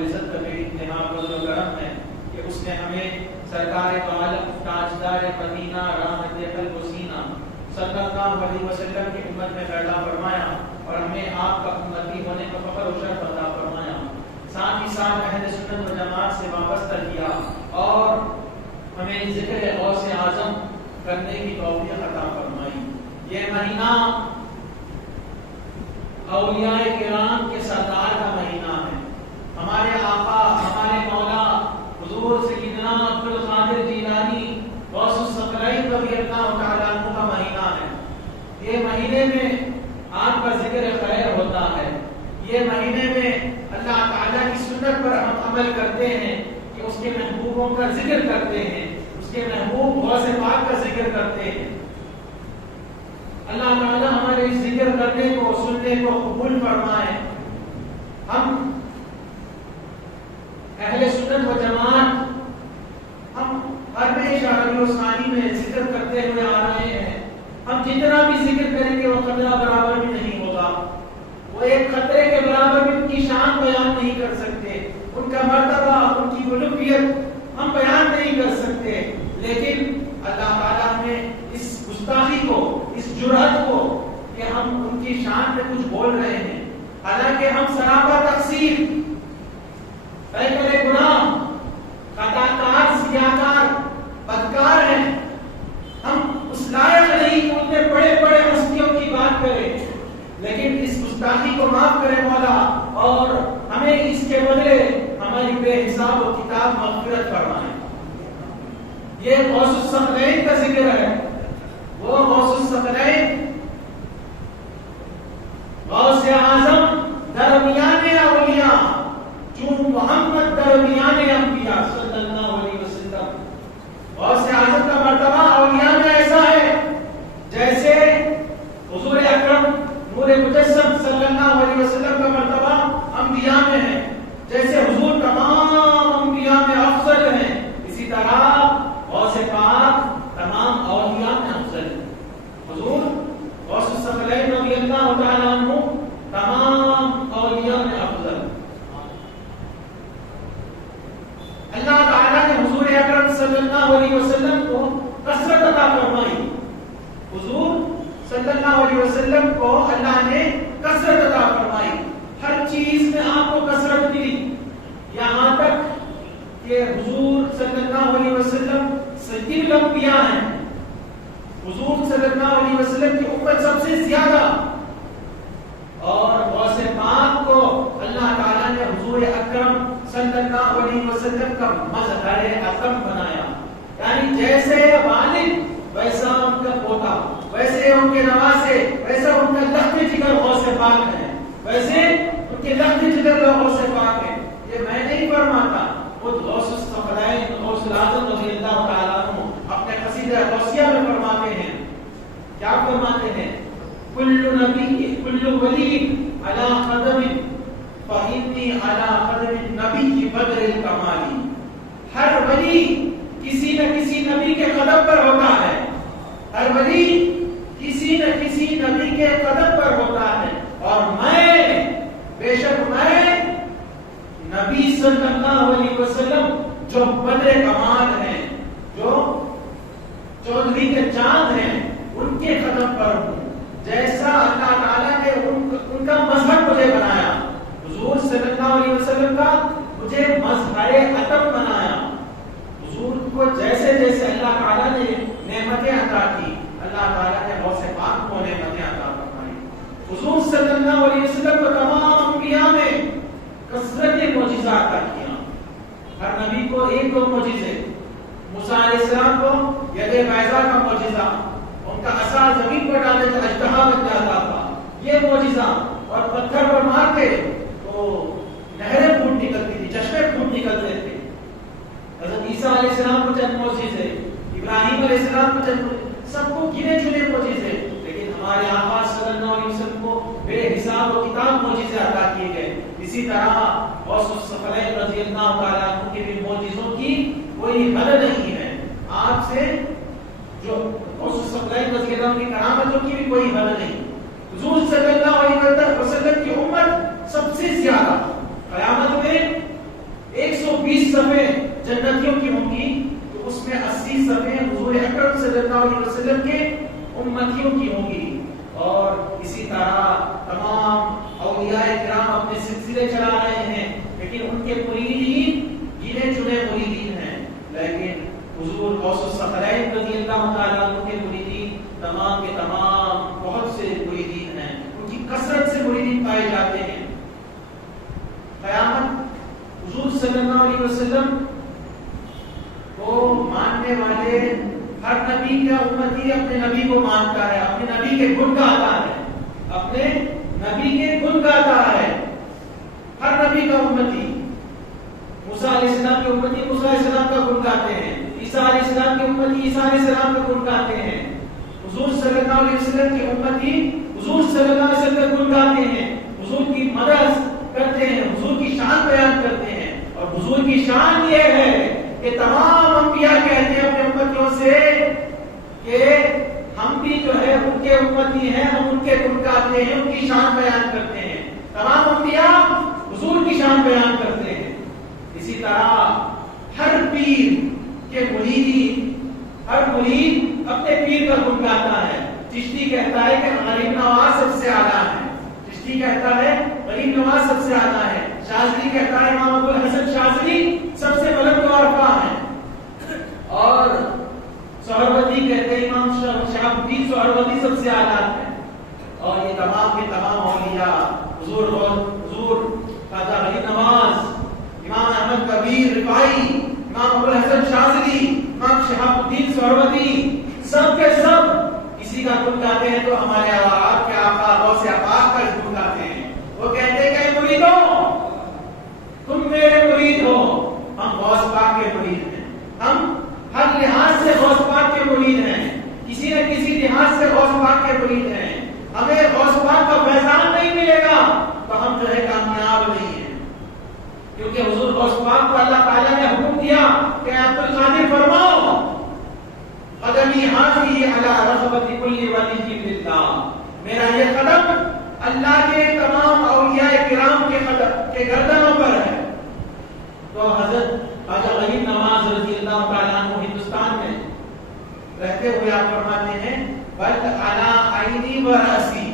العزت کا بے انتہا فضل و کرم ہے کہ اس نے ہمیں سرکار دو عالم تاجدار مدینہ رحمت قلب و سینہ صلی اللہ علیہ وسلم کی امت میں پیدا فرمایا اور ہمیں آپ کا امتی ہونے کا فخر و شرف عطا فرمایا، ساتھ ہی ساتھ اہل سنت و جماعت سے وابستہ کیا اور ہمیں ذکر غوث اعظم کرنے کی توفیق عطا فرمائی۔ یہ مہینہ اولیاء کرام کے سردار کا مہینہ ہے، ہمارے آقا ہمارے مولا حضور سیدنا عبد القادر جیلانی غوث الثقلین رضی اللہ تعالیٰ عنہ کا مہینہ ہے۔ یہ مہینے میں آپ کا ذکر خیر ہوتا ہے، یہ مہینے میں اللہ تعالیٰ کی سنت پر ہم عمل کرتے ہیں کہ اس کے محبوبوں کا ذکر کرتے ہیں، اس کے محبوب غوث پاک کا ذکر کرتے ہیں۔ اللہ تعالیٰ ہمارے اس ذکر کرنے کو سننے کو قبول فرمائے۔ ہم اہل سنت و جماعت ہم ہر ربیع الثانی میں ذکر کرتے ہوئے آ رہے ہیں، ہم جتنا بھی ذکر کریں گے وہ قطرہ برابر بھی نہیں ہوگا، وہ ایک قطرے کے برابر بھی ان کی شان بیان نہیں کر سکتے، ان کا مرتبہ ان کی اولویت ہم بیان نہیں کر سکتے، لیکن اللہ تعالیٰ نے اس گستاخی کو، اس جرأت کو کہ ہم ان کی شان میں کچھ بول رہے ہیں، حالانکہ ہم سراپا تقصیر، بیکل گناہ، خطاکار، سیاکار، بدکار ہیں، ہم اس لائق نہیں کہ اتنے بڑے بڑے ہستیوں کی بات کریں، لیکن اس گستاخی کو معاف کرے مولا اور ہمیں اس کے بدلے ہماری بے حساب و کتاب مغفرت فرمائے۔ یہ غوث الثقلین کا ذکر ہے، وہ غوث الثقلین غوث اعظم درمیان اولیاء، چون محمد درمیان انبیاء صلی اللہ علیہ وسلم۔ غوث اعظم کا مرتبہ اولیاء میں ایسا ہے جیسے حضور اکرم نور مجسم صلی اللہ علیہ وسلم کا مرتبہ انبیاء میں ہے، جیسے حضور تمام انبیاء میں افضل ہیں، اسی طرح غوث پاک تمام اولیاء میں افضل ہے۔ حضور غوث الثقلین رضی اللہ تعالیٰ عنہ تمام اولیاء میں افضل۔ اللہ تعالیٰ نے حضور اکرم صلی اللہ علیہ وسلم کو کثرت عطا فرمائی، حضور صلی اللہ علیہ وسلم کو اللہ نے کثرت عطا فرمائی، ہر چیز میں آپ کو کثرت ملی، یہاں تک کہ حضور صلی اللہ علیہ وسلم سید الانبیاء ہیں، حضور صلی اللہ علیہ وسلم کی امت سب سے زیادہ، اور غوث پاک کو اللہ تعالیٰ نے حضور اکرم صلی اللہ علیہ وسلم کا مظہر اعظم بنایا، یعنی جیسے والد ویسا ان کا پوتا، ویسے ان کے نواسے، ویسا ان کا لخت جگر غوث پاک ہے، ویسے ان کے لخت جگر غوث پاک ہے۔ یہ میں نہیں فرماتا، خود غوث الثقلین غوث اعظم رضی اللہ تعالیٰ عنہ اپنے قصیدہ غوثیہ میں فرماتے ہیں، کیا فرماتے ہیں؟ کل نبی کل ولی علی قدم فإنی علی قدم نبی بدر الکمالی، ہر ولی کسی نہ کسی نبی کے قدم پر ہوتا ہے، ہر ولی کسی نہ کسی نبی کے قدم پر ہوتا ہے، اور میں بے شک میں نبی صلی اللہ علیہ وسلم جو بدر کمال ہیں، جو چودھری کے چاند ہیں، ان کے قدم پر ہوں، جیسا اللہ تعالیٰ نے ان کا مذہب مجھے بنایا، حضور صلی اللہ علیہ وسلم کا مجھے مظہر عطم بنایا، حضور کو جیسے جیسے اللہ تعالیٰ نے نعمتیں عطا کی، اللہ تعالیٰ نے غوث پاک کو نعمتیں عطا فرمائی۔ حضور صلی اللہ علیہ وسلم کو تمام انبیاء میں کثرت معجزہ عطا کیا، ہر نبی کو ایک دو معجزے، موسیٰ علیہ السلام کو ید بیضاء کا معجزہ، ان کا عصا زمین پر ڈالے تو اژدہا بن جاتا تھا، یہ معجزہ، اور پتھر پر مارتے تو نہریں پھوٹ نکلتی تھی، چشمے پھوٹ نکلتے تھے۔ حضرت عیسیٰ علیہ السلام کو چند معجزے، ابراہیم علیہ السلام کو چند، سب کو گنے چنے معجزے، لیکن ہمارے آقا صلی اللہ علیہ وسلم کو بے حساب و کتاب معجزے عطا کیے گئے۔ اسی طرح غوث الثقلین رضی اللہ تعالیٰ عنہ کے بھی معجزوں کی کوئی حد نہیں ہے، آپ سے جو غوث الثقلین رضی اللہ عنہ کی کرامتوں کی بھی کوئی حد نہیں۔ حضور صلی اللہ علیہ وسلم کی امت سب سے زیادہ، قیامت میں اللہ علیہ وسلم کے امتیوں کی ہوں گی. اور اسی طرح تمام اولیاء کرام اپنے سلسلے چلا رہے ہیں، لیکن ان کے مریدین گنے چنے مریدین ہیں. لیکن حضور غوث الثقلین رضی اللہ تعالیٰ عنہ کے مریدین تمام کے تمام بہت سے مریدین ہیں، ان کی کثرت سے مریدین پائے جاتے ہیں. قیامت حضور صلی اللہ علیہ وسلم کو ماننے والے ہر نبی کا امتی اپنے نبی کو مانتا ہے، اپنے نبی کے گن گاتا ہے، اپنے نبی کے گن گاتا ہے. ہر نبی کا امتی موسیٰ علیہ السلام کے امتی موسیٰ علیہ السلام کا گن گاتے ہیں، عیسیٰ علیہ السلام کے امتی عیسیٰ علیہ السلام کا گن گاتے ہیں. حضور صلی اللہ علیہ وسلم کے امتی حضور صلی اللہ علیہ وسلم کا گن گاتے ہیں، حضور کی مدد کرتے ہیں، حضور کی شان بیان کرتے ہیں. اور حضور کی شان یہ ہے کہ تمام انبیاء کہتے ہیں اپنے امتیوں سے کہ ہم بھی جو ہے ان کے امتی ہیں، ہم ان کے گن گاتے ہیں، ان کی شان بیان کرتے ہیں. تمام انبیاء حضور کی شان بیان کرتے ہیں. اسی طرح ہر پیر کے ہر مرید اپنے پیر کا گن گاتا ہے. چشتی کہتا ہے کہ غریب نواز سب سے اعلیٰ ہے، چشتی کہتا ہے غریب نواز سب سے اعلیٰ ہے، شاذلی کہتا ہے امام ابو الحسن شاذلی سب سے بلند و عرفہ ہے، اور سہروردی کہتے ہیں امام شہاب الدین سہروردی سب سے اعلیٰ ہے. اور یہ تمام کے تمام اولیاء حضور خواجہ غریب نواز، امام احمد کبیر رفاعی، امام ابو الحسن شاذلی، امام شہاب الدین سہروردی، سب کے سب کسی کا گن گاتے ہیں تو ہمارے آپ کے آقا غوث پاک کا گن گاتے ہیں. وہ کہتے ہیں کہ مریدوں تم میرے مرید ہو، ہم غوث پاک کے مرید ہیں، ہم ہر لحاظ سے غوث پاک کے مرید ہیں، کسی نہ کسی لحاظ سے غوث پاک کے مرید ہیں. ہمیں غوث پاک کا فیضان نہیں ملے گا تو ہم جو ہے کامیاب نہیں ہیں. کیونکہ حضور غوث پاک کو اللہ تعالیٰ نے حکم دیا کہ عبد القادر فرماؤ قدمی حاضی علی رغبت کل ولی للہ، میرا یہ قدم اللہ کے تمام اولیاء کرام کے گردنوں پر ہے. تو حضرت خواجہ غریب نواز رضی اللہ تعالیٰ عنہ ہندوستان میں رہتے ہوئے آپ فرماتے ہیں بل علی عینی و راسی،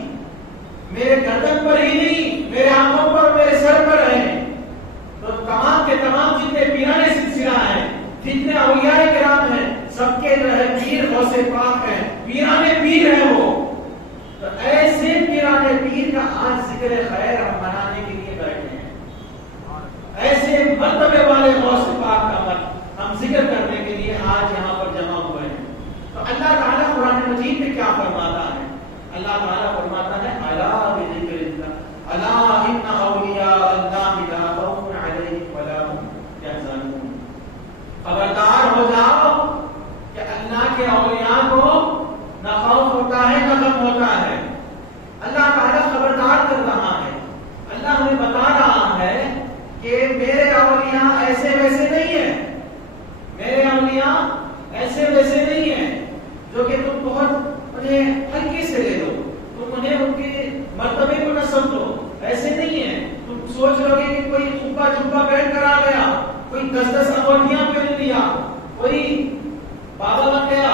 میرے گردن پر ہی نہیں میرے آنکھوں پر میرے سر پر ہے. تو تمام کے تمام جتنے پیرانے سلسلہ ہیں، جتنے اولیاء کرام ہیں، سب کے جو ہے پیر غوث پاک ہیں، پیرانے پیر ہیں وہ. تو ایسے پیرانے پیر کا آج ذکر خیر ہم منانے کے لیے بیٹھے ہیں. ایسے مرتبے والے غوث پاک کا ہم ذکر کرنے کے لیے آج یہاں پر جمع ہوئے ہیں. تو اللہ تعالیٰ قرآن مجید میں کیا فرماتا ہے؟ اللہ تعالیٰ فرماتا ہے الا بذکر اللہ الا ان اولیاء اللہ لا خوف علیہم ولا هم یحزنون. خبردار ہو جاؤ کہ اللہ کے اولیاء کو نہ خوف ہوتا ہے نہ غم ہوتا ہے. اللہ تعالیٰ خبردار کر رہا ہے، اللہ ہمیں بتا رہا ہے کہ میرے اولیاء ایسے ویسے نہیں ہیں، میرے اولیاء ایسے ویسے نہیں ہیں جو کہ تم بہت انہیں ہلکے سے لے لو، تم انہیں ان کے مرتبے کو نہ سمجھو. ایسے نہیں ہیں. تم سوچ لو گے کہ کوئی خوبا چھپا بیٹھ کر آ گیا، کوئی 10 انگوٹھیاں پہن لیا، کوئی بابا بن گیا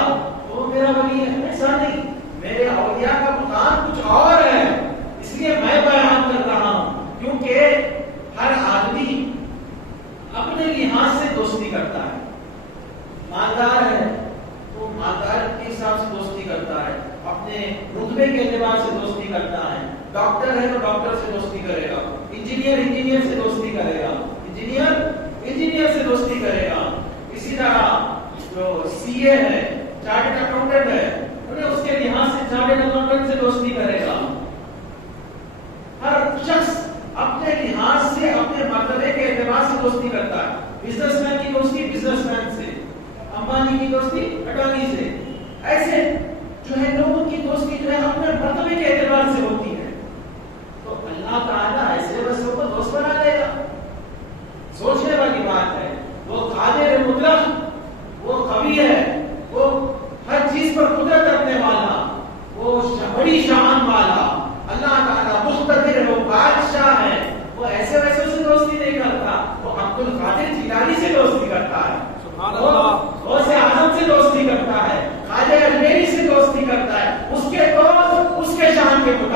وہ میرا ولی ہے. ایسا نہیں. میرے اولیاء کا مقام کچھ اور ہے، اس لیے میں بیان کر رہا ہوں. کیونکہ ہر آدمی اپنے لحاظ سے دوستی کرتا ہے. مالدار ہے تو مالدار کے حساب سے دوستی کرتا ہے، اپنے رتبے کے اعتبار سے دوستی کرتا ہے. ڈاکٹر ہے تو ڈاکٹر سے دوستی کرے گا، انجینئر سے دوستی کرے گا، انجینئر سے دوستی کرے گا. اسی طرح جو سی اے ہے، چارٹرڈ اکاؤنٹنٹ ہے، انہیں اس کے لحاظ سے چارٹرڈ اکاؤنٹنٹ سے دوستی کرے گا. ہر شخص اپنے لحاظ سے اپنے مرتبے کے اعتبار سے دوستی کرتا ہے. بزنس مین کی دوستی بزنس مین سے، امبانی کی دوستی اڈانی سے. ایسے جو ہے لوگوں کی دوستی جو ہے اپنے مرتبے کے اعتبار سے ہوتی ہے. تو اللہ تعالیٰ ایسے بسوں کو دوست بنا دے گا. سوچنے والی بات ہے. وہ قادر مطلق، وہ قوی ہے، وہ ہر چیز پر قدرت رکھنے والا، وہ بڑی شان والا اللہ تعالیٰ مقتدر ہے، وہ بادشاہ ہے. وہ ایسے ویسے سے دوستی نہیں کرتا، وہ عبد القادر جیلانی سے دوستی کرتا ہے، وہ غوث اعظم سے دوستی کرتا ہے، خواجہ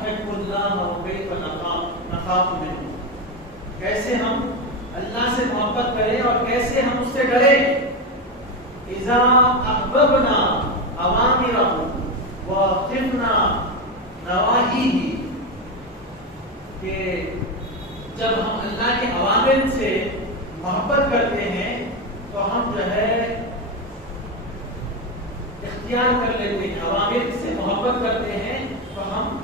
نحب اللہ وکیف نخاف منہ، کیسے ہم اللہ سے محبت کریں اور کیسے ہم اس سے ڈریں. اذا احببنا اوامرہ وخفنا نواہیہ، کہ جب ہم اللہ کے اوامر سے محبت کرتے ہیں تو ہم جو ہے اختیار کر لیتے ہیں، اوامر سے محبت کرتے ہیں تو ہم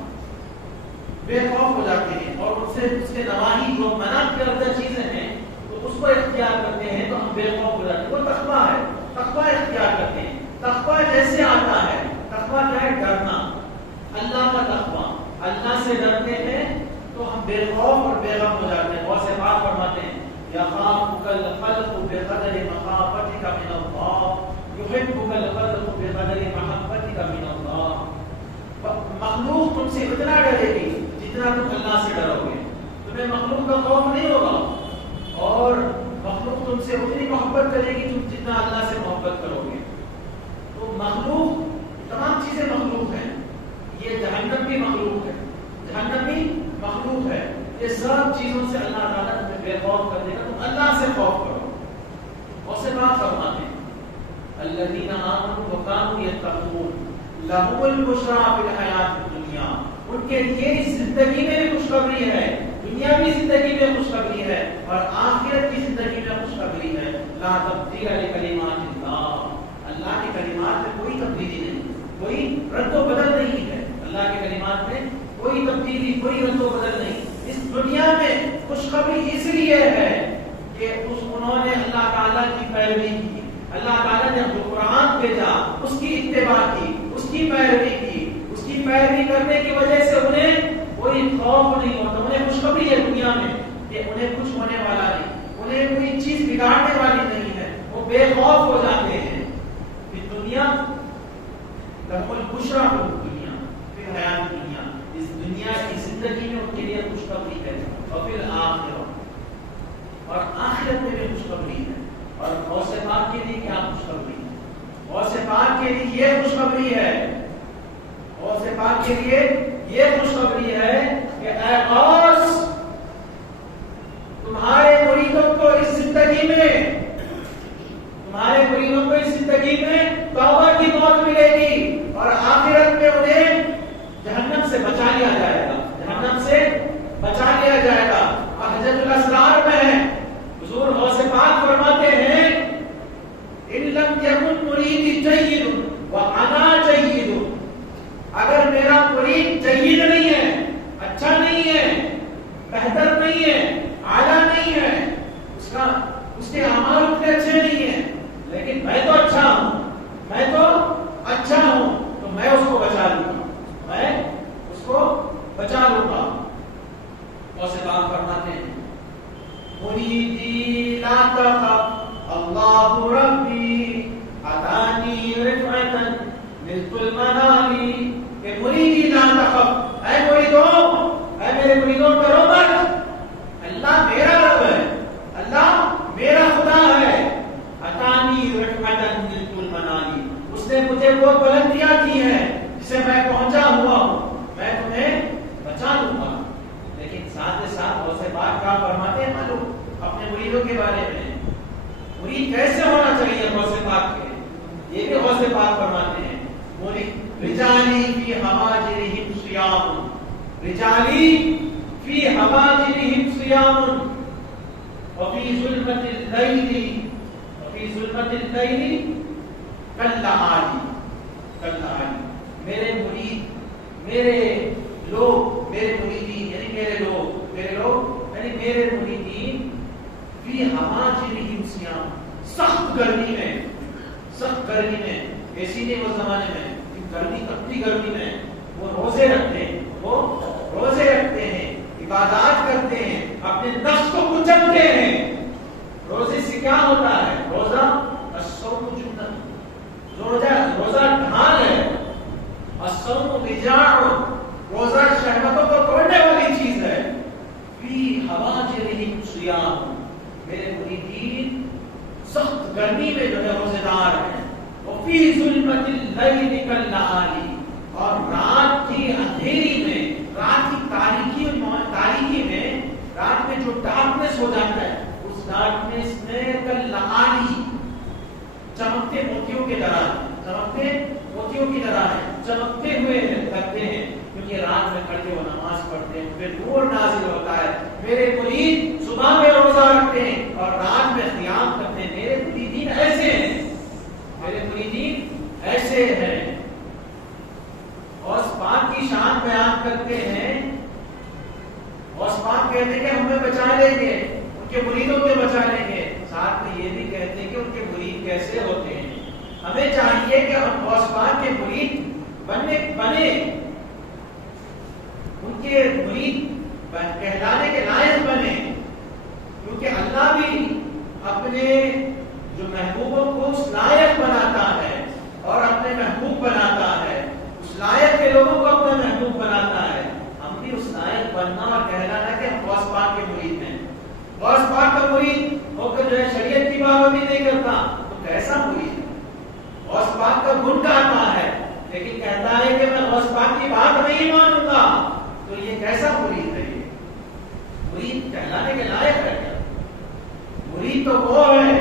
بے خوف ہو جاتے ہیں، اور اس کے نواہی جو منع کردہ چیزیں ہیں تو اس کو اختیار کرتے ہیں تو ہم بے خوف ہو جاتے ہیں. وہ تقویٰ ہے، تقویٰ اختیار کرتے ہیں. تقویٰ جیسے آتا ہے، تقویٰ کیا ہے؟ ڈرنا، اللہ کا تقویٰ. اللہ سے ڈرتے ہیں تو ہم بے خوف اور بے غم ہو جاتے ہیں. بہت سے بات فرماتے ہیں یخافک الخلق بقدر مخافتک من اللہ، یحبک الخلق بقدر محبتک من اللہ. مخلوق تم سے اتنا ڈرے گی جتنا تم اللہ سے ڈرو گے. تمہیں مخلوق کا خوف نہیں ہوگا، اور مخلوق تم سے اتنی محبت کرے گی تم جتنا اللہ سے محبت کرو گے. تو مخلوق، تمام چیزیں مخلوق ہیں. یہ جہنم بھی مخلوق ہے، جہنم بھی مخلوق ہے. یہ سب چیزوں سے اللہ تعالیٰ تمہیں بے خوف کر دے گا. تم اللہ سے خوف کرو. اور سے بات فرماتے ہیں الذین آمنوا وکانوا یتقون لہم البشری فی الحیاۃ الدنیا، ان کے لیے اس زندگی میں بھی خوشخبری ہے، دنیاوی زندگی میں خوشخبری ہے اور آخرت کی زندگی میں خوشخبری ہے. لا تبدیل لکلمات اللہ، اللہ کے کلمات میں کوئی تبدیلی نہیں، کوئی رد و بدل نہیں ہے. اللہ کے کلمات میں کوئی تبدیلی، کوئی رد و بدل نہیں. اس دنیا میں خوشخبری اس لیے ہے کہ انہوں نے اللہ تعالیٰ کی پیروی کی. اللہ تعالیٰ نے جو قرآن بھیجا اس کی اتباع کی، اس کی پیروی کی. اس کی پیروی کرنے کی وجہ سے انہیں کوئی خوف نہیں ہوتا. انہیں خوشخبری ہے دنیا میں کہ انہیں کچھ ہونے والا نہیں، انہیں کوئی چیز بگاڑنے والی نہیں ہے. وہ بے خوف ہو جاتے ہیں. پھر دنیا لہم البشری فی الدنیا فی الحیاۃ الدنیا، اس دنیا کی زندگی میں ان کے لیے خوشخبری ہے. اور پھر آخرت، اور آخرت میں بھی خوشخبری ہے. اور غوث پاک کے لیے کیا خوشخبری ہے؟ غوث پاک کے لیے یہ خوشخبری ہے، غوث پاک کے لیے یہ خوشخبری ہے کہ اے غوث، تمہارے مریدوں کو اس زندگی میں، تمہارے مریدوں کو اس زندگی میں توبہ کی موت ملے گی اور آخرت میں انہیں جہنم سے بچا لیا جائے گا، جہنم سے بچا لیا جائے گا. اور حجت الاسرار میں ہے حضور غوث پاک فرماتے ہیں ان لم یکن مریدی جید وانا جید، اگر میرا مرید جید نہیں ہے، اچھا نہیں ہے، بہتر نہیں ہے، اعلیٰ نہیں ہے، اس کے اعمال اتنے اچھے نہیں ہیں، لیکن میں تو اچھا ہوں، میں تو اچھا ہوں، تو میں اس کو بچا لوں گا، میں اس کو بچا لوں گا. غوث پاک فرماتے ہیں مریدی لا تخف اللہ ربی اتانی رفعتا نلت المنالی، کہ مریدی لا تخف، اے مریدوں، اے میرے مریدوں ڈرو مت، اللہ میرا رب ہے، اللہ میرا خدا ہے. اتانی رفعتا نلت المنالی، اس نے مجھے وہ بلندیاں دی ہیں جسے میں پہنچا ہوا ہوں، میں تمہیں بچا لوں گا. لیکن ساتھ ہی ساتھ غوث پاک کیا فرماتے ہیں معلوم اپنے مریدوں کے بارے میں؟ مرید کیسے ہونا چاہیے غوث پاک کے؟ یہ بھی غوث پاک فرماتے ہیں رجالی فی حواجرہم صیام، رجالی فی حواجرہم صیام وفی ظلمت اللیل، وفی ظلمت اللیل کاللعالی، کاللعالی. میرے مرید، میرے لوگ، میرے مریدین یعنی میرے لوگ، میرے لوگ یعنی میرے مریدین فی حواجرہم صیام، سخت گرمی میں، سخت گرمی میں، ایسی نہیں وہ زمانے میں گرمی، کتنی گرمی میں وہ روزے رکھتے ہیں، وہ روزے رکھتے ہیں، عبادات کرتے ہیں، اپنے نفس کو کچلتے ہیں. روزے سے کیا ہوتا ہے؟ روزہ الصوم جنۃ، روزہ ڈھال ہے، الصوم وجاع، روزہ شہوتوں کو توڑنے والی چیز ہے. فی حواجرہم صیام، میرے مریدین سخت گرمی میں جو ہے روزے دار ہیں. وفی ظلمت اللیل کاللعالی، اور رات کی اندھیری میں، رات موتیوں کی طرح ہیں، چمکتے موتیوں کی طرح ہیں، چمکتے ہوئے لگتے ہیں، کیونکہ رات میں کھڑ کے وہ نماز پڑھتے ہیں، پھر نور نازل ہوتا ہے۔ میرے مرید صبح میں روزہ رکھتے ہیں اور رات میں قیام کرتے ہیں۔ میرے مریدین ایسے ہیں، میرے مریدین ایسے ہیں۔ غوث پاک کی شان بیان کرتے ہیں، غوث پاک کہتے ہیں کہ ہمیں بچا لیں گے، ان کے مریدوں کو بچا لیں گے، ساتھ میں یہ بھی کہتے ہیں کہ ان کے مرید کیسے ہوتے ہیں۔ ہمیں چاہیے کہ ہم غوث پاک کے مرید بنے، ان کے مرید کہلانے کے لائق بنے، کیونکہ اللہ بھی اپنے جو محبوبوں کو اس لائق بناتا ہے اور اپنے محبوب بناتا ہے، اس لائق کے لوگوں کو اپنا محبوب بناتا ہے۔ ہم بھی اس لائق بننا اور کہلانا کہ ہم غوث پاک کے مرید ہیں۔ غوث پاک کا مرید ہو کر جو ہے شریعت کی پابندی نہیں کرتا تو کیسا مرید ہے؟ غوث پاک کا گن گاتا ہے لیکن کہتا ہے کہ میں غوث پاک کی بات نہیں مانوں گا، تو یہ کیسا مرید ہے؟ یہ مرید کہلانے کے لائق ہے کیا؟ مرید تو وہ ہے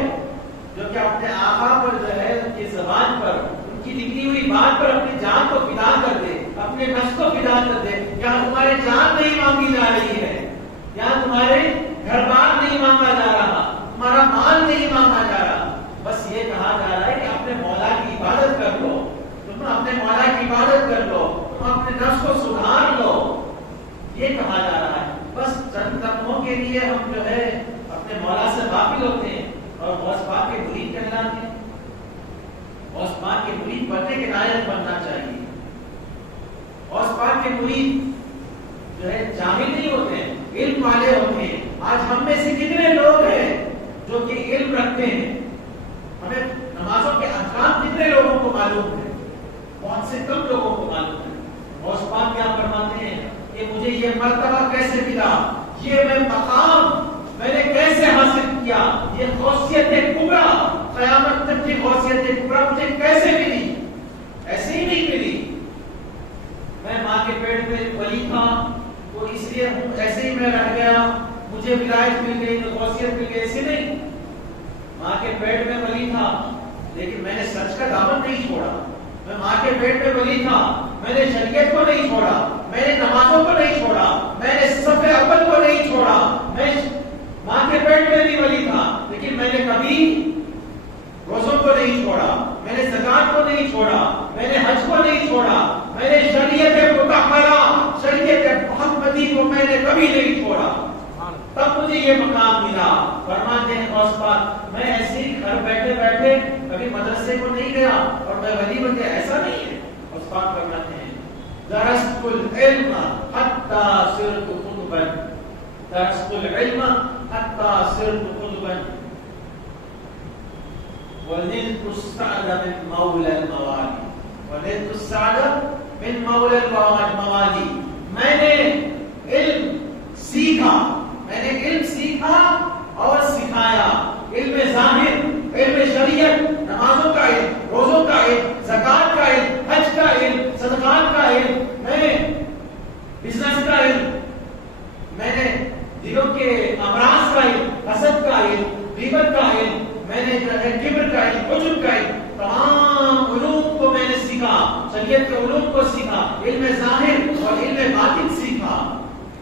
جو کہ اپنے آقا پر جو ہے ان کی زبان پر، ان کی لکھی ہوئی بات پر اپنی جان کو فدا کر دے، اپنے نفس کو فدا کر دے۔ یہاں تمہارے جان نہیں مانگی جا رہی ہے، یہاں تمہارے گھر بار نہیں مانگا جا رہا، تمہارا مال نہیں مانگا جا رہا، بس یہ کہا جا رہا ہے کہ اپنے مولا کی عبادت کر لو، تم اپنے مولا کی عبادت کر لو، تم اپنے نفس کو سدھار لو، یہ کہا جا رہا ہے۔ بس چند لمحوں کے لیے ہم جو ہے اپنے مولا سے غافل ہوتے ہیں اور غوث پاک کے مرید کہلاتے ہیں۔ غوث پاک کے مرید بننے کے لائق بننا چاہیے۔ غوث پاک کے مرید جو ہے جاہل نہیں ہوتے ہیں، علم والے ہوتے ہیں۔ آج ہم میں سے کتنے لوگ ہیں جو کہ علم رکھتے ہیں؟ ہمیں نمازوں کے احکام کتنے لوگوں کو معلوم ہے؟ بہت سے کم لوگوں کو معلوم ہے۔ غوث پاک کیا فرماتے ہیں کہ مجھے یہ مرتبہ کیسے ملا، یہ میں مقام میں نے کیسے حاصل کیا، یہ غوثیت کبریٰ، قیامت تک کی غوثیت کبریٰ مجھے کیسے ملی؟ ایسے ہی نہیں ملی۔ میں ماں کے پیٹ میں ولی تھا تو اس لیے ایسے ہی میں رہ گیا، مجھے ولایت مل گئی، غوثیت مل گئی، ایسے نہیں۔ ماں کے پیٹ میں ولی تھا لیکن میں نے سچ کا دامن نہیں چھوڑا۔ میں ماں کے پیٹ میں ولی تھا، میں نے شریعت کو نہیں چھوڑا، میں نے نمازوں کو نہیں چھوڑا، میں نے صف اول کو نہیں چھوڑا۔ میں ماں کے پیٹ میں بھی ولی تھا لیکن میں نے کبھی روزوں کو نہیں چھوڑا، میں نے زکات کو نہیں چھوڑا، میں نے حج کو نہیں چھوڑا، میں نے شریعت مطہرہ، شریعت محمدی کو میں نے کبھی نہیں چھوڑا، تب مجھے یہ مقام ملا۔ فرماتے ہیں غوث پاک میں ایسے ہی گھر بیٹھے بیٹھے کبھی مدرسے کو نہیں گیا اور میں ولی بن گیا، ایسا نہیں ہے۔ غوث پاک فرماتے ہیں درست العلم حتی صرت قطبا، درست العلم حتی صرت قطبا ونلت السعد من مولى الموالي، ونلت السعد من مولى الموالي۔ میں نے علم سیکھا، میں نے علم سیکھا اور سکھایا، علم ظاہر، علم شریعت، نمازوں کا علم، روزوں کا علم، زکات کا علم، حج کا علم، صدقات کا علم، میں بزنس کا علم، میں نے دلوں کے امراض کا علم، حسد کا علم، غیبت کا علم، میں نے کبر کا علم، عجب کا علم، تمام علوم کو میں نے سیکھا، شریعت کے علوم کو سیکھا، علم ظاہر اور علم باطن سیکھا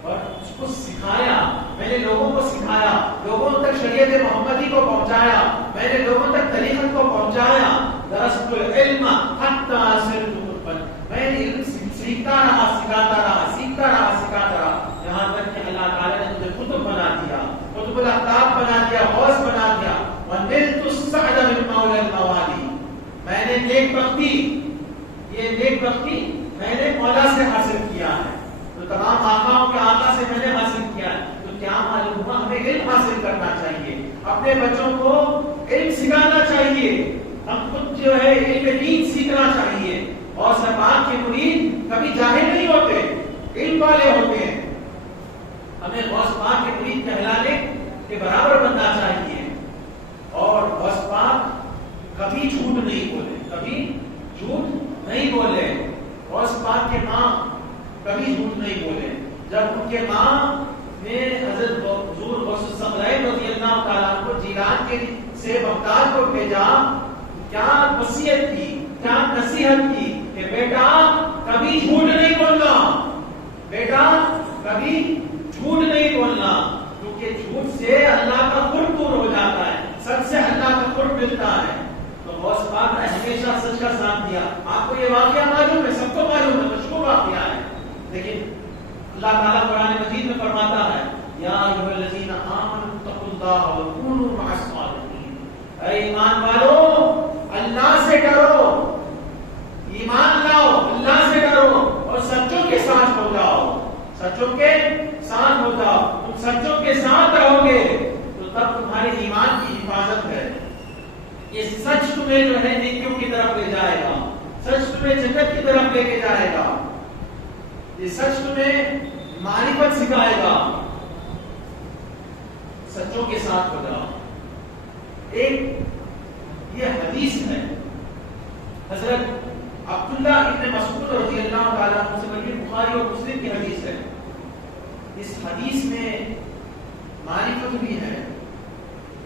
اور اس کو سکھایا۔ میں نے لوگوں کو سکھایا، لوگوں تک شریعت محمدی کو پہنچایا، میں نے لوگوں تک طریقت کو پہنچایا۔ درست العلم حتی صرت قطبا، میں نے علم سیکھتا رہا، سکھاتا رہا، سیکھتا رہا، سکھاتا رہا، یہاں تک کہ اللہ تعالیٰ نے مجھے قطب بنا دیا، قطب الاقطاب بنا دیا، غوث بنا دیا۔ وَنِلْتُ السَّعْدَ مِن مَوْلَى الْمَوَالِي، میں نے نیک بختی، یہ نیک بختی میں نے مولا سے حاصل کیا ہے، تو تمام آقاؤں کے آقا سے میں نے حاصل کیا ہے۔ تو کیا معلوم ہوا؟ ہمیں علم حاصل کرنا چاہیے، اپنے بچوں کو علم سکھانا چاہیے، ہم خود جو ہے علم دین سیکھنا چاہیے۔ اور سرکار کے مرید کبھی جاہل نہیں ہوتے، علم والے ہوتے ہیں۔ ہمیں غوث پاک کے مرید کہلانے کے برابر بننا چاہیے، اور غوث پاک کبھی جھوٹ نہیں بولے، کبھی جھوٹ نہیں بولے۔ غوث پاک کے ماں کبھی جھوٹ نہیں بولے۔ جب ان کے ماں نے حضرت حضور غوث الثقلین رضی اللہ تعالیٰ کو جیلان کے سے بغداد کو بھیجا، کیا وصیت کی، کیا نصیحت کی کہ بیٹا کبھی جھوٹ نہیں بولنا، بیٹا کبھی جھوٹ نہیں بولنا، کیونکہ جھوٹ سے اللہ کا قرب دور ہو جاتا ہے، سچ سے اللہ کا قرب ملتا ہے۔ تو غوث پاک نے ہمیشہ سچ کا ساتھ دیا۔ آپ کو یہ واقعہ معلوم ہے، سب کو معلوم ہے، مشہور واقعہ ہے، لیکن اللہ تعالیٰ قرآن مجید میں فرماتا ہے یا ایھا الذین آمنوا اتقوا اللہ وکونوا مع الصادقین، اے ایمان والو اللہ سے ڈرو، ایمان لاؤ، اللہ سے ڈرو اور سچوں کے ساتھ ہو جاؤ، سچوں کے ساتھ ہو جاؤ۔ تم سچوں کے ساتھ رہو گے تو تب تمہارے ایمان کی حفاظت ہے۔ یہ سچ تمہیں جو ہے نیکیوں کی طرف لے جائے گا، سچ تمہیں جنت کی طرف لے کے جائے گا، یہ سچ تمہیں معرفت سکھائے گا۔ سچوں کے ساتھ ہو جاؤ۔ ایک یہ حدیث ہے حضرت عبداللہ ابن مسعود رضی اللہ تعالیٰ عنہ سے مروی، بخاری اور مسلم کی حدیث ہے۔ اس حدیث میں معرفت بھی ہے،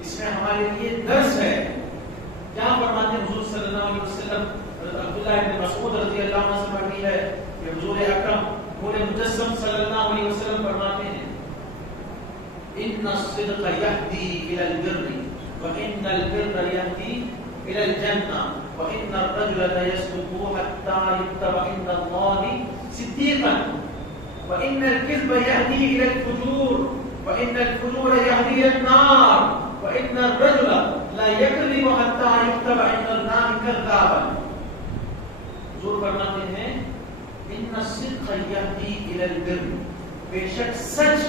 اس میں ہمارے لیے درس ہے۔ کیا فرماتے ہیں حضور صلی اللہ علیہ وسلم؟ حضرت عبداللہ ابن مسعود رضی اللہ عنہ سے مروی ہے کہ حضور اکرم پورے مجسم صلی اللہ علیہ وسلم فرماتے ہیں ان الصدق یہدی الی البر وان البر یہدی الی الجنہ وان الرجل لیصدق حتی یکتب عند اللہ صدیقا وان الکذب یہدی الی الفجور وان الفجور یہدی الی النار وان الرجل لا یکذب حتی یکتب عند اللہ کذابا۔ حضور فرماتے ہیں ان الصدق یہدی الی البر، بے شک سچ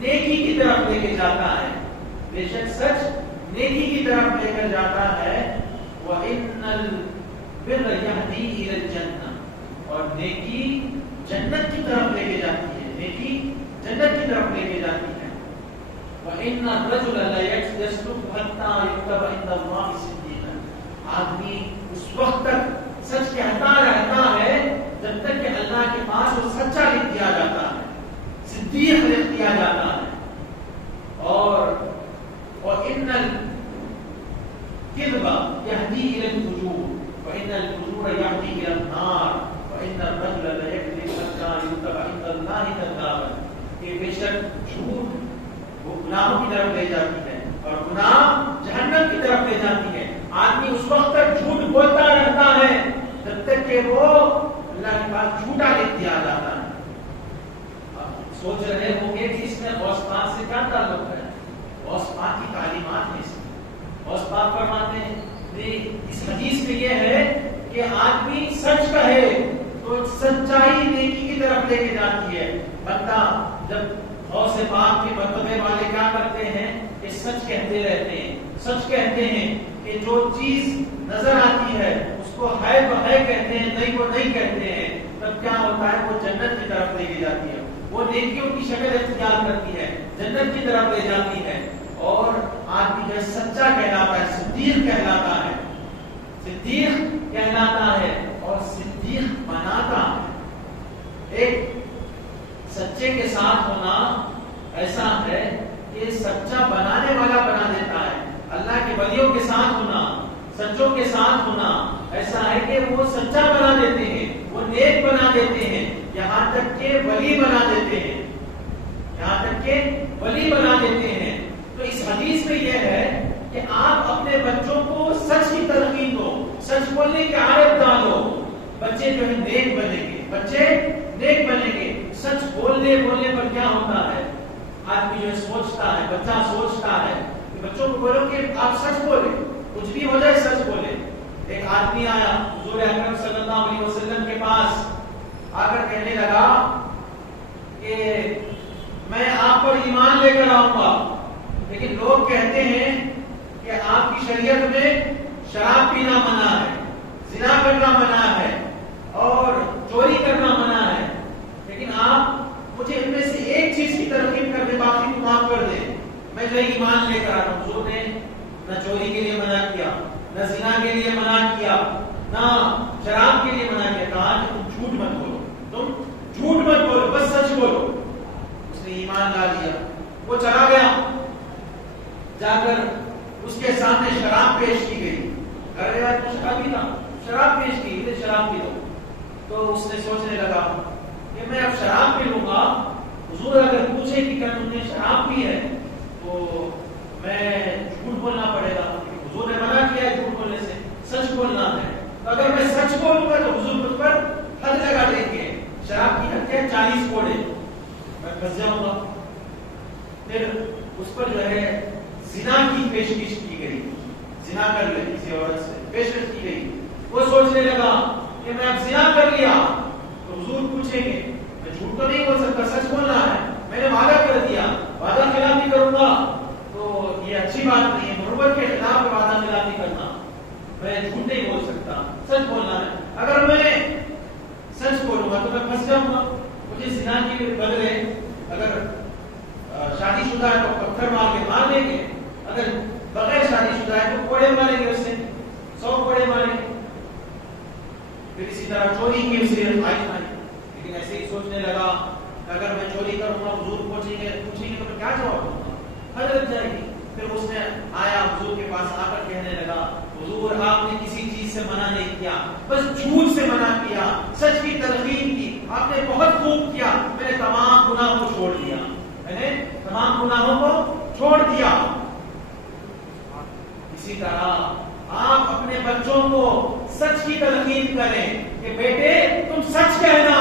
نیکی کی طرف لے کے جاتا ہے، بے شک سچ نیکی کی طرف لے کر جاتا ہے۔ وَإِنَّ الْبِرَّ يَهْدِي إِلَى الْجَنَّةِ، اور نیکی جنت کی طرف لے کے جاتی ہے، نیکی جنت کی طرف لے کے جاتی ہے۔ وَإِنَّ الرَّجُلَ لَا يَصْدُقُ حَتَّى يُكْتَبَ عِندَ اللَّهِ صِدِّيقًا، آدمی اس وقت تک سچ کہتا رہتا ہے جب تک کہ اللہ کے پاس وہ سچا لکھ دیا جاتا ہے، صدیق لکھ دیا جاتا ہے۔ اور ان الکذب یہدی الی الفجور وان الفجور یہدی الی النار وان الرجل لا یکذب حتی یکتب عند اللہ کذابا، کہ بے شک جھوٹ وہ گناہوں کی طرف لے جاتی ہے اور گناہ جہنم کی طرف لے جاتی ہے۔ آدمی اس وقت تک جھوٹ بولتا رہتا ہے جب تک کہ وہ اللہ کے پاس جھوٹا لکھ دیا جاتا ہے۔ سوچ رہے ہوں گے کہ اس میں غوث پاک سے کیا تعلق ہے؟ غوث پاک کی تعلیمات ہیں اس میں۔ غوث پاک فرماتے ہیں اس حدیث میں یہ ہے کہ آدمی سچ کہے تو سچائی نیکی کی طرف لے کے جاتی ہے۔ بندہ جب غوث پاک کے مرتبے والے کیا کرتے ہیں کہ سچ کہتے رہتے ہیں، سچ کہتے ہیں کہ جو چیز نظر آتی ہے اس کو ہے تو ہے کہتے ہیں، نہیں وہ نہیں کہتے ہیں، تب کیا ہوتا ہے وہ جنت کی طرف لے کے جاتی ہے، وہ نیکیوں کی شکل اختیار کرتی ہے، جنت کی طرف لے جاتی ہے۔ اور آدمی جو سچا کہلاتا ہے، صدیق کہلاتا ہے، صدیق کہلاتا ہے اور صدیق بناتا ہے۔ ایک سچے کے ساتھ ہونا ایسا ہے کہ سچا بنانے والا بنا دیتا ہے۔ اللہ کے ولیوں کے ساتھ ہونا، سچوں کے ساتھ ہونا ایسا ہے کہ وہ سچا بنا دیتے ہیں، وہ نیک بنا دیتے ہیں، یہاں تک کہ ولی بنا دیتے ہیں، یہاں تک کہ ولی بنا دیتے ہیں۔ تو اس حدیث میں یہ ہے کہ آپ اپنے بچوں کو سچ کی تلقین دو، سچ بولنے کی عادت ڈالو، بچے جو ہے نیک بنیں گے، بچے نیک بنیں گے۔ سچ بولنے پر کیا ہوتا ہے؟ آدمی جو سوچتا ہے، بچہ سوچتا ہے کہ بچوں کو بولو کہ آپ سچ بولیں، کچھ بھی ہو جائے سچ بولیں۔ ایک آدمی آیا حضور اکرم صلی اللہ علیہ وسلم کے پاس، آ کر کہنے لگا کہ میں آپ پر ایمان لے کر آؤں گا، لیکن لوگ کہتے ہیں کہ آپ کی شریعت میں شراب پینا منع ہے، زنا کرنا منع ہے اور چوری کرنا منع ہے، لیکن آپ مجھے ان میں سے ایک چیز کی ترغیب کر دیں، باقی کو معاف کر دیں، میں جو ایمان لے کر آتا ہوں۔ حضور نے نہ چوری کے لیے منع کیا، نہ زنا کے لیے منع کیا، نہ شراب کے لیے منع کیا، کہا کہ تم جھوٹ مت بولو، تم جھوٹ مت بولو، بس سچ بولو۔ اس نے ایمان لا لیا، وہ چلا گیا، جا کر اس کے سامنے شراب پیش کی گئی، ارے روایت میں شرابی تھا، شراب پیش کی، مجھے شراب پی دو. تو اس نے سوچنے لگا کہ میں اب شراب پی لوں گا، حضور اگر پوچھے کہ کیا تم نے شراب پی ہے تو میں جھوٹ بولنا پڑے گا. حضور نے منع کیا ہے جھوٹ بولنے سے، سچ بولنا ہے. تو اگر میں سچ بولوں گا تو حضور مجھ پر حد لگا دیں گے. شراب کی حد کیا 40 کوڑے، میں پھنس جاؤں گا. پھر اس پر جو ہے زنا کی پیشکش کی گئی، زنا کر لے کسی عورت سے پیشکش کی گئی. وہ سوچنے لگا کہ میں اب زنا کر لیا تو حضور پوچھیں گے، میں جھوٹ تو نہیں بول سکتا، سچ بولنا ہے. میں نے وعدہ کر دیا، وعدہ خلافی کروں گا تو یہ اچھی بات نہیں ہے. مروت کے خلاف وعدہ خلافی کرنا، میں جھوٹ نہیں بول سکتا، سچ بولنا ہے. اگر میں سچ بولوں گا تو میں پھنس جاؤں گا. مجھے زنا کے بدلے اگر شادی شدہ ہے تو پتھر مار کے مار دیں گے، اگر بغیر شادی شدہ ہے تو کوڑے ماریں گے، اسے 100 کوڑے ماریں گے. پھر اسی طرح چوری کی اسے خواہش آئی. لیکن ایسے ہی سوچنے لگا اگر میں چوری کروں گا حضور پوچھیں گے تو میں کیا جواب دوں گا، حد لگ جائے گی. پھر اس نے آیا حضور کے پاس آ کر کہنے لگا حضور آپ نے کسی چیز سے منع نہیں کیا، بس جھوٹ سے منع کیا، سچ کی تلقین کی، آپ نے بہت خوب کیا. میں نے تمام گناہوں کو چھوڑ دیا، میں نے تمام گناہوں کو چھوڑ دیا. اسی طرح آپ اپنے بچوں کو سچ کی تلقین کریں کہ بیٹے تم سچ کہنا.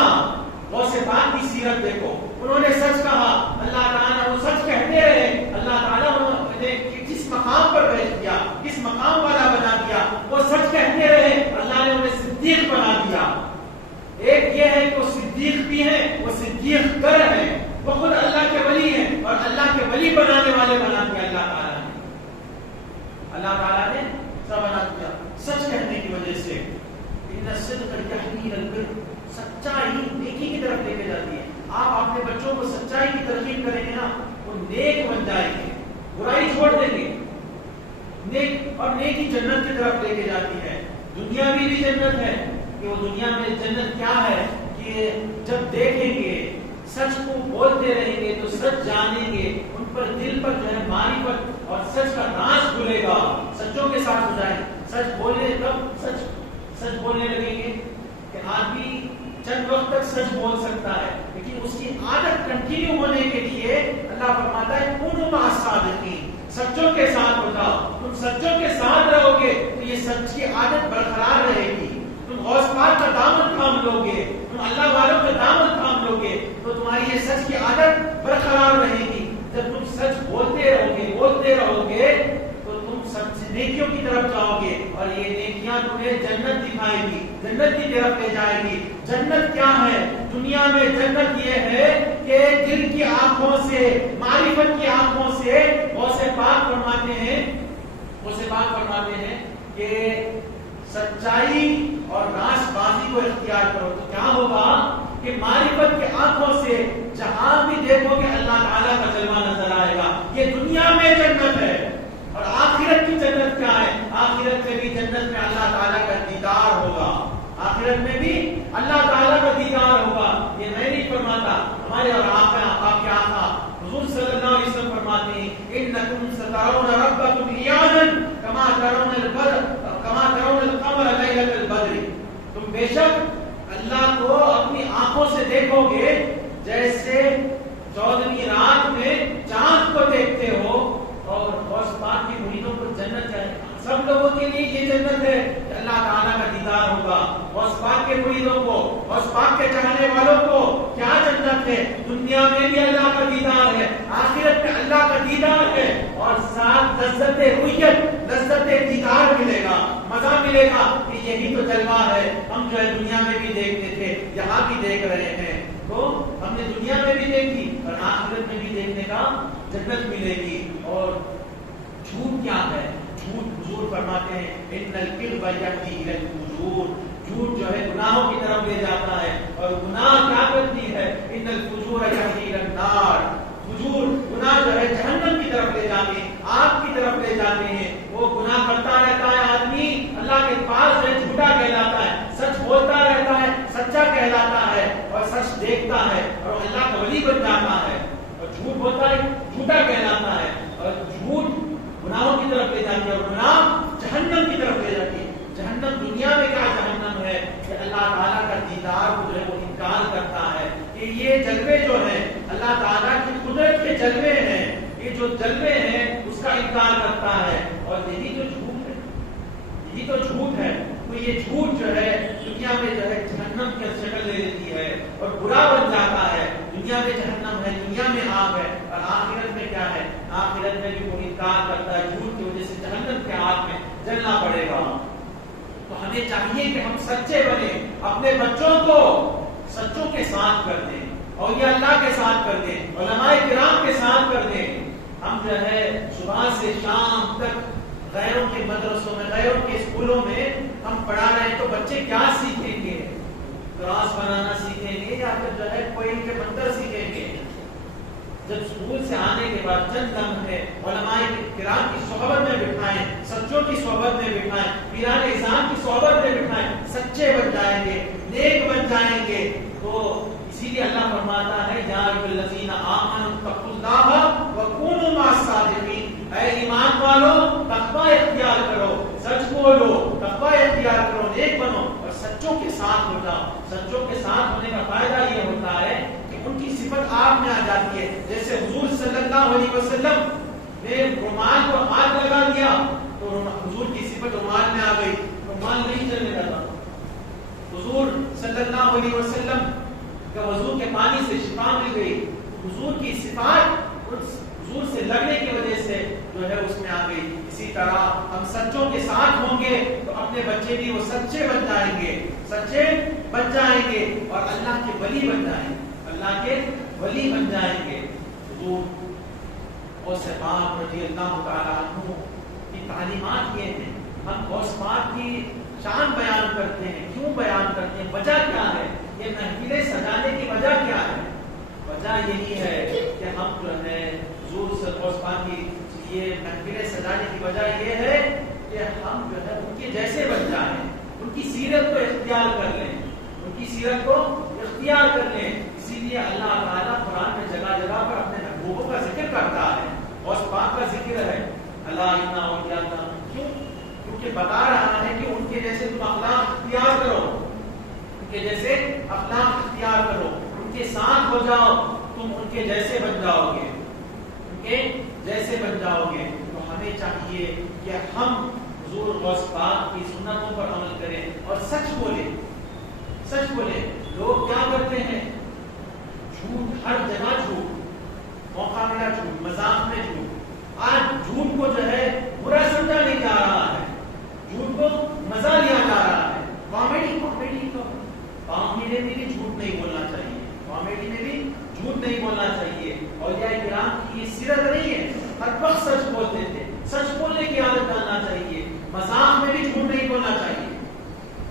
غوث پاک کی سیرت دیکھو، انہوں نے سچ کہا، اللہ تعالیٰ وہ سچ کہتے رہے. اللہ تعالیٰ انہیں جس مقام پر بھیج دیا، کس مقام والا بنا دیا، وہ سچ کہتے رہے. اللہ نے انہیں صدیق بنا دیا. ایک یہ ہے کہ وہ صدیق بھی ہیں، وہ صدیق گر ہیں، وہ خود اللہ کے ولی ہیں اور اللہ کے ولی بنانے والے بنا دیا اللہ تعالیٰ نے. اللہ تعالیٰ نے سب بنا دیا سچ کہنے کی وجہ سے. ان الصدق یہدی الی البر، سچائی نیکی کی طرف لے کے جاتی ہے. آپ اپنے بچوں کو سچائی کی ترغیب کریں گے نا، وہ نیک بن جائیں گے، برائی چھوڑ دیں گے. نیک اور نیکی جنت کی طرف لے کے جاتی ہے. دنیا بھی جنت ہے کہ وہ دنیا میں جنت کیا ہے کہ جب دیکھیں گے سچ کو بولتے رہیں گے تو سچ جانیں گے، ان پر دل پر جو ہے معرفت اور سچ کا راز کھلے گا. سچوں کے ساتھ ہو جائیں، سچ بولے تب سچ بولنے لگیں گے. کہ آدمی چند وقت تک سچ بول سکتا ہے لیکن اس کی عادت کنٹینیو ہونے کے لیے اللہ فرماتا ہے کونوا مع الصادقین، سچوں کے ساتھ ہو جاؤ. تم سچوں کے ساتھ رہو گے تو یہ سچ کی عادت برقرار رہے گی. تم غوث پاک کا دامن تھام لو گے، تم اللہ والوں کا دامن تھام لو گے تو تمہاری یہ سچ کی عادت برقرار رہے گی. جب تم سچ بولتے رہو گے تو تم سچ نیکیوں کی طرف جاؤ گے اور یہ نیکیاں تمہیں جنت دکھائے گی، جنت کی طرف لے جائے گی. جنت کیا ہے دنیا میں؟ جنت یہ ہے کہ دل کی آنکھوں سے، معرفت کی آنکھوں سے غوث پاک فرماتے ہیں کہ سچائی اور راست بازی کو اختیار کرو تو کیا ہوگا کہ معرفت کی آنکھوں سے جہاں بھی دیکھو کہ اللہ تعالیٰ کا جلوہ نظر آئے گا. یہ دنیا میں جنت ہے. اور آخرت کی جنت کیا ہے؟ آخرت میں بھی جنت میں اللہ تعالیٰ کا دیدار ہوگا. آخرت میں بھی اللہ تعالیٰ کا دیدار ہوگا. یہ میں نہیں فرماتا، ہمارے اور آپ کے آقا حضور صلی اللہ علیہ وسلم فرماتے ہیں انکم سترون ربکم عیانا کما ترون القمر لیلۃ البدر. تم بے شک اللہ کو اپنی آنکھوں سے دیکھو گے جیسے 14ویں رات میں چاند کو دیکھتے ہو. اور غوث پاک کی مریدوں کو جنت ہے. سب لوگوں کے لیے یہ جنت ہے کہ اللہ تعالیٰ کا دیدار ہوگا. غوث پاک کے مریدوں کو، غوث پاک کے چاہنے والوں کو کیا جنت ہے؟ دنیا میں بھی اللہ کا دیدار ہے، آخرت میں اللہ کا دیدار ہے اور ساتھ لذت رؤیت، لذت دیدار ملے گا، مزہ ملے گا کہ یہی تو جلوہ ہے ہم جو ہے دنیا میں بھی دیکھتے تھے یہاں بھی دیکھ رہے ہیں. تو ہم نے دنیا میں بھی دیکھی اور آخرت میں بھی دیکھنے کا جنت ملے گی. اور جھوٹ کیا ہے؟ جھوٹ حضور فرماتے ہیں ان الکذب یہدی الی الفجور، جھوٹ جو ہے گناہوں کی طرف لے جاتا ہے اور گناہ کیا کرتی ہے؟ ان الفجور یہدی الی النار، فجور گناہ جو ہے جہنم کی طرف لے جاتے ہیں، آگ کی طرف لے جاتے ہیں. وہ گناہ کرتا رہتا ہے آدمی، اللہ کے پاس جو جھوٹا کہلاتا ہے، سچ بولتا رہتا ہے سچا کہلاتا ہے اور سچ دیکھتا ہے اور اللہ کا ولی بن جاتا ہے. اور جھوٹ بولتا ہے جھوٹا کہلاتا ہے اور جھوٹ گناہوں کی طرف لے جاتی ہے اور گناہ جہنم کی طرف لے جاتی ہے. جہنم دنیا میں کیا جہنم ہے کہ اللہ تعالیٰ کا دیدار کو جو ہے وہ انکار کرتا ہے کہ یہ جلوے جو ہیں اللہ تعالیٰ کی قدرت کے جلوے ہیں، یہ جو جلوے ہیں اس کا انکار کرتا ہے، اور یہی تو جھوٹ ہے، یہی تو جھوٹ ہے۔ تو یہ جھوٹ جو ہے دنیا میں جو ہے جہنم کی شکل لے لیتی ہے اور برا بن جاتا ہے، دنیا میں جہنم ہے، دنیا میں آگ ہے، اور آخرت میں کیا ہے؟ آخرت میں بھی وہ انکار کرتا ہے، جھوٹ کی وجہ سے جہنم کے آگ میں جلنا پڑے گا۔ تو ہمیں چاہیے کہ ہم سچے بنے، اپنے بچوں کو سچوں کے ساتھ کر دیں، اور یہ اللہ کے ساتھ کر دیں، علماء کرام کے ساتھ کر دیں۔ ہم جو ہے صبح سے شام تک غیروں کے مدرسوں میں، غیروں کے اسکولوں میں ہم پڑھا رہے ہیں، تو بچے کیا سیکھیں گے؟ کراس بنانا سیکھیں گے یا پھر جو ہے کوئی کے منتر سیکھیں گے؟ جب اسکول سے آنے کے بعد چند لمحے علماء کرام کی صحبت میں بٹھائیں، سچوں کی صحبت میں بٹھائیں، پیران اعظام کی صحبت میں بٹھائیں، سچے بن جائیں گے، نیک بن جائیں گے۔ تو اسی لیے اللہ فرماتا ہے یا ایھا الذین آمنوا اتقوا اللہ وکونوا مع الصادقین، اے ایمان والو تقوی اختیار کرو، سچ بولو، تقوی اختیار کرو، نیک بنو اور سچوں کے ساتھ ہو جاؤ۔ سچوں کے ساتھ ہونے کا فائدہ یہ ہوتا ہے کہ ان کی صفت آپ میں آ جاتی ہے، جیسے حضور صلی اللہ علیہ وسلم نے رومال کو ہاتھ لگا دیا تو حضور کی صفت رومال میں آ گئی، رومال نہیں چلنے لگا۔ حضور صلی اللہ علیہ وسلم کا وضو کے پانی سے شفا مل گئی، حضور کی صفات حضور سے لگنے کی وجہ سے جو ہے اس میں آ گئی۔ اسی طرح ہم سچوں کے ساتھ ہوں گے تو اپنے بچے بھی وہ سچے بن جائیں گے، سچے بن جائیں گے اور اللہ کے ولی بن جائیں گے، اللہ کے ولی بن جائیں گے۔ حضور غوث پاک رضی اللہ تعالیٰ عنہ کی تعلیمات یہ ہیں۔ ہم غوث پاک کی شان بیان کرتے ہیں، کیوں بیان کرتے ہیں؟ وجہ کیا ہے؟ یہ محفلیں سجانے کی وجہ کیا ہے؟ وجہ یہی ہے کہ ہم جو ہے حضور سے غوث پاک کی یہ محفلیں سجانے کی وجہ یہ ہے کہ ہم جو ہے ان کے جیسے بن جائیں، ان کی سیرت کو اختیار کر لیں، ان کی سیرت کو اختیار کر لیں۔ اسی لیے اللہ تعالیٰ قرآن میں جگہ جگہ پر اپنے محبوبوں کا ذکر کرتا ہے، غوث پاک کا ذکر ہے، اللہ انا اولیاء اللہ، کیوں؟ کیونکہ بتا رہا ہے کہ ان کے جیسے تم اخلاق اختیار کرو، ان کے جیسے اخلاق اختیار کرو، ان کے ساتھ ہو جاؤ، تم ان کے جیسے بن جاؤ گے، ان کے جیسے بن جاؤ گے۔ تو ہمیں چاہیے کہ ہم حضور غوث پاک کی سنتوں پر عمل کریں اور سچ بولیں، سچ بولیں۔ لوگ کیا کرتے ہیں؟ جھوٹ، ہر جگہ جھوٹ، موقع ملا جھوٹ، مذاق میں جھوٹ۔ آج جھوٹ کو جو ہے برا سمجھا نہیں جا رہا ہے، جھوٹ کو مزہ لیا جا رہا ہے۔ کامیڈی کامیڈی میں بھی جھوٹ نہیں بولنا چاہیے، کامیڈی میں بھی جھوٹ نہیں بولنا چاہیے۔ اولیاء کرام کی یہ سیرت نہیں ہے، ہر وقت سچ بولتے تھے، سچ بولنے کی عادت ڈالنا چاہیے، مذاق میں بھی جھوٹ نہیں بولنا چاہیے۔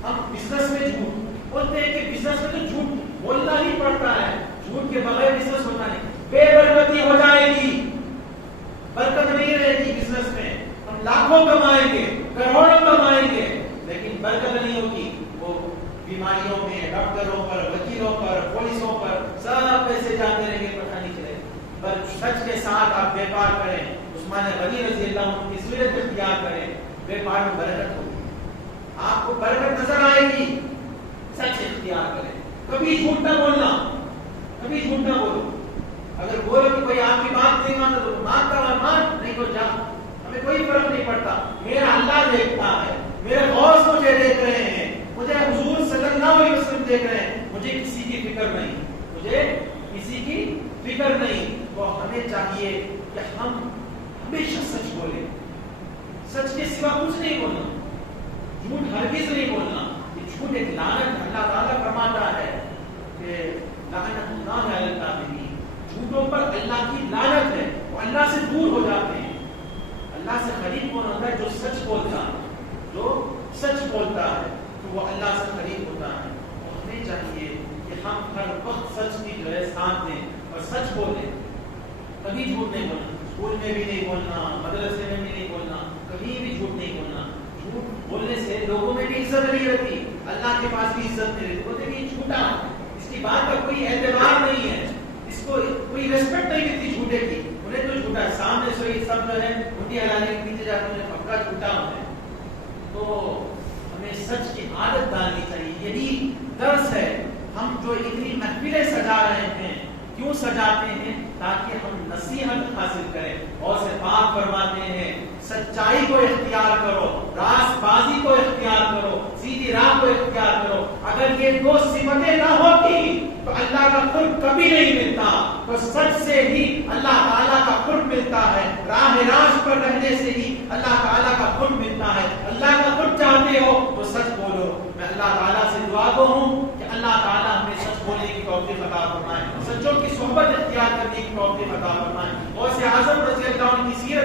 ہم بزنس میں جھوٹ بولتے ہیں کہ بزنس میں تو جھوٹ بولنا ہی پڑتا ہے، جھوٹ کے بغیر بزنس ہوتا نہیں، بے برکتی ہو جائے گی، برکت نہیں رہے گی بزنس میں۔ ہم لاکھوں کمائیں گے، کروڑوں کمائیں گے، لیکن برکت نہیں ہوگی۔ وہ بیماریوں میں، ڈاکٹروں پر، وکیلوں پر، پولیسوں پر سب پیسے جاتے رہیں گے، پتہ نہیں چلے۔ پر سچ کے ساتھ آپ بیپار کریں، عثمان غنی رضی اللہ عنہ کی صورت اختیار کریں، بیپار میں برکت ہوگی، آپ کو برکت نظر آئے گی۔ سچ اختیار کریں، کبھی جھوٹ نہ بولنا، کبھی جھوٹ نہ بولو۔ اگر بولو کہ کوئی آپ کی بات نہیں مانتا تو مانتا ہے، مان، نہیں تو جا، ہمیں کوئی فرق نہیں پڑتا۔ میرا اللہ دیکھتا ہے، میرے غوث مجھے دیکھ رہے ہیں، مجھے حضور صلی اللہ علیہ وسلم دیکھ رہے ہیں، مجھے کسی کی فکر نہیں، مجھے کسی کی فکر نہیں۔ تو ہمیں چاہیے کہ ہم ہمیشہ سچ بولیں، سچ کے سوا کچھ نہیں بولنا، جھوٹ ہرگز نہیں بولنا۔ یہ جھوٹ ایک لعنت، اللہ تعالیٰ فرماتا ہے کہ لعنت اللہ علی الکاذبین، جھوٹوں پر اللہ کی لعنت ہے، وہ اللہ سے دور ہو جاتے ہیں۔ اللہ سے قریب کون ہوتا ہے؟ جو سچ بولتا ہے، جو سچ بولتا ہے تو وہ اللہ سے قریب ہوتا ہے۔ تو ہمیں چاہیے کہ ہم ہر وقت سچ کی جو ہے ساتھ دیں اور سچ بولیں، کبھی جھوٹ نہیں بولنا، اسکول میں بھی نہیں بولنا، مدرسے میں بھی نہیں بولنا، کبھی بھی جھوٹ نہیں بولنا۔ جھوٹ بولنے سے لوگوں میں بھی عزت نہیں رہتی، اللہ کے پاس بھی عزت نہیں رہتی، بولتے کہ یہ جھوٹا، اس کی بات کا کوئی اعتبار نہیں ہے، اس کو کوئی ریسپیکٹ نہیں ملتی جھوٹے کی، انہیں تو جھوٹا ہے، سامنے سے سب جو ہے انڈی ہلانے کے پیچھے جاتے ہیں، پکا جھوٹا ہوتا ہے۔ تو ہمیں ہمیں سچ کی عادت ڈالنی چاہیے. یہی درس ہے. ہم جو اتنی محفلیں سجا رہے ہیں کیوں سجاتے ہیں؟ تاکہ ہم نصیحت حاصل کریں. اور سے پاک فرماتے ہیں سچائی کو اختیار کرو, راست بازی کو اختیار کرو, سیدھی راہ کو اختیار کرو. اگر یہ دو صفتیں نہ ہوتی تو اللہ کا قرب کبھی نہیں ملتا. تو سچ سے ہی اللہ تعالیٰ کا قرب ملتا ہے, راہ راست پر رہنے سے ہی اللہ تعالیٰ کا قرب ملتا ہے. اللہ کا قرب چاہتے ہو تو سچ بولو. میں اللہ تعالیٰ سے دعا گو ہوں کہ اللہ تعالیٰ ہمیں سچ بولنے کی توفیق عطا فرمائے, سچوں کی صحبت اختیار کرنے کی توفیق عطا فرمائے. غوث اعظم رضی اللہ عنہ کی سیرت